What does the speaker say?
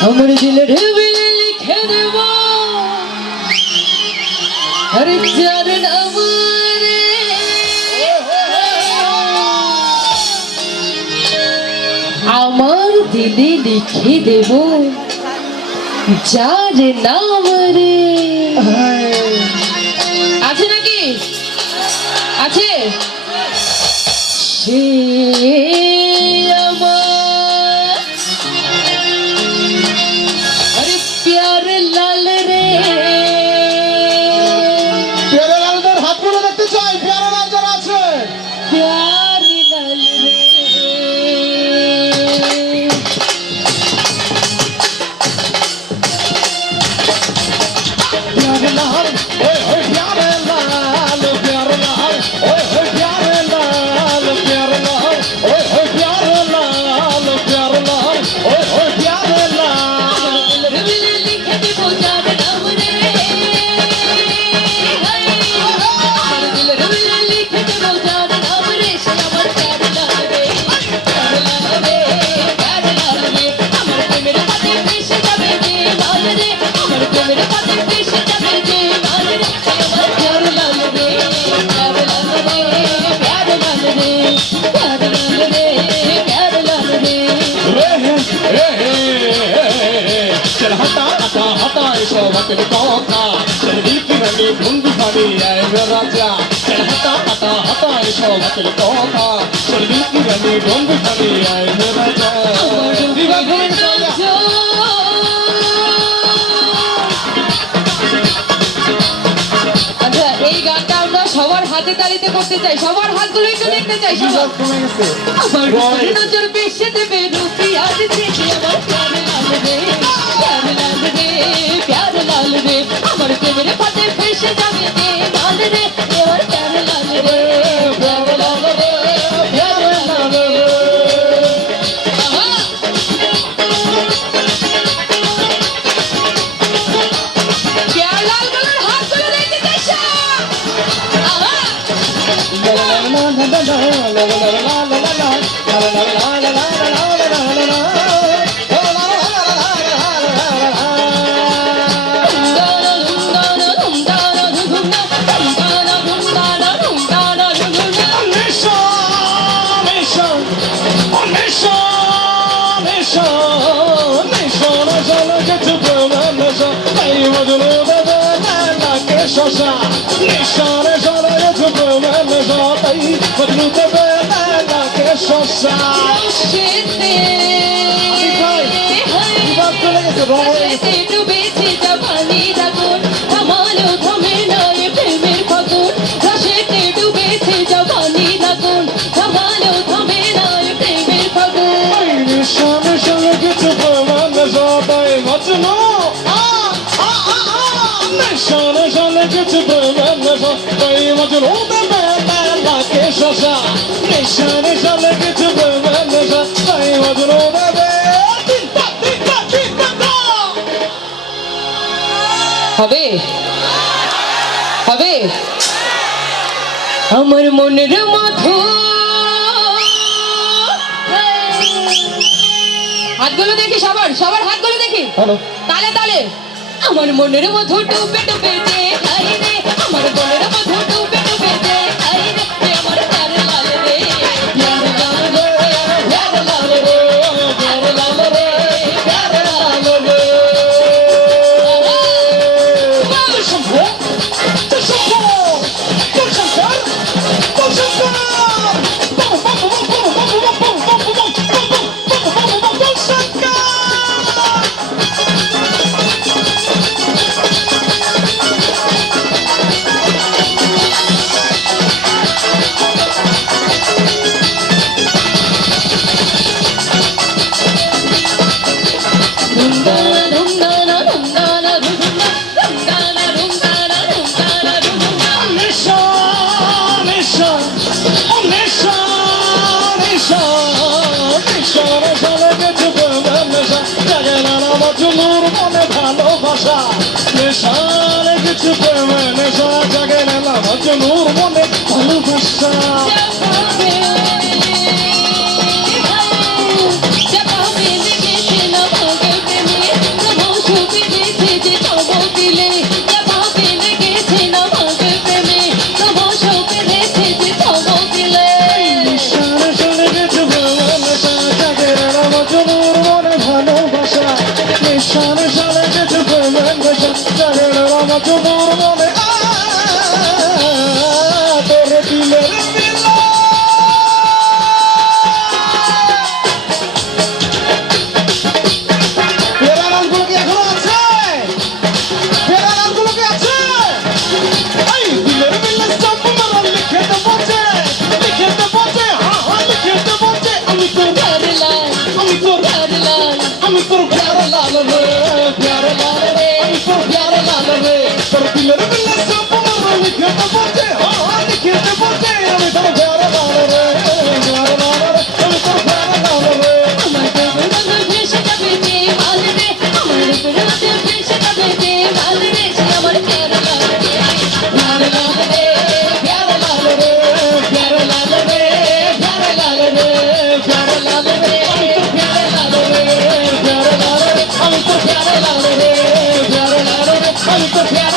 আমার দিলের বিলে লিখে দেব আরে যার নাম রে আমার দিলে লিখে দেব যার নাম রে আছে নাকি আছে সে Hata এই গানটা আমরা সবার হাতে তালিতে করতে চাই সবার হাতগুলো একটু দেখতে চাই সবার আমার নজর বেশি দেবে রূপি আর দেখি আমার প্যার লাল রে প্যার লাল রে আমার প্রেমের পথে ফেসে যাবে রে লাল রে আমার প্যার লাল রে প্যার লাল রে প্যার লাল রে প্যার লাল গুলোর হাতগুলো দেখতে চাই হবে হবে আমার মনের মধু হাতগুলো দেখি সবার সবার হাতগুলো দেখি তালে তালে আমার মনের মধু ডুবে ডুবে যে খাই রে আমার মনের মধু ডুবে ডুবে যে খাই রে আমার প্যার লাল রে প্যার লাল রে প্যার লাল রে প্যার লাল রে প্যার লাল রে আমার তোমার মনে তোর দিলের মিলা ফেরা গানগুলো কি এখনো আছে? ফেরা গানগুলো কি আছে? এই দিলের মিলে সব মারা লিখে বসে হ্যাঁ হ্যাঁ লিখে বসে আমি তোর প্যারে লাল আমি তোর প্যারে লাল আমি তোর প্যারে লাল রে প্যারে লাল রে আমি তোর প্যারে লাল রে তোর দিলের মিলে সব মারা লিখে বসে হ্যাঁ হ্যাঁ লিখে বসে আমি তোর প্যারে লাল রে প্যারে লাল রে আমি তোর প্যারে লাল রে আমার দেবর বন্ধু ভেসে যাবে যে মাল রে আমার উপর মাঝে ভেসে যাবে যে মাল রে সে আমার প্যারে লাল রে প্যারে লাল রে প্যারে লাল রে প্যারে লাল রে প্যারে লাল রে প্যারে লাল রে প্যারে লাল রে প্যারে লাল রে আমি তোর প্যারে লাল রে প্যারে লাল রে আমি তোর প্যারে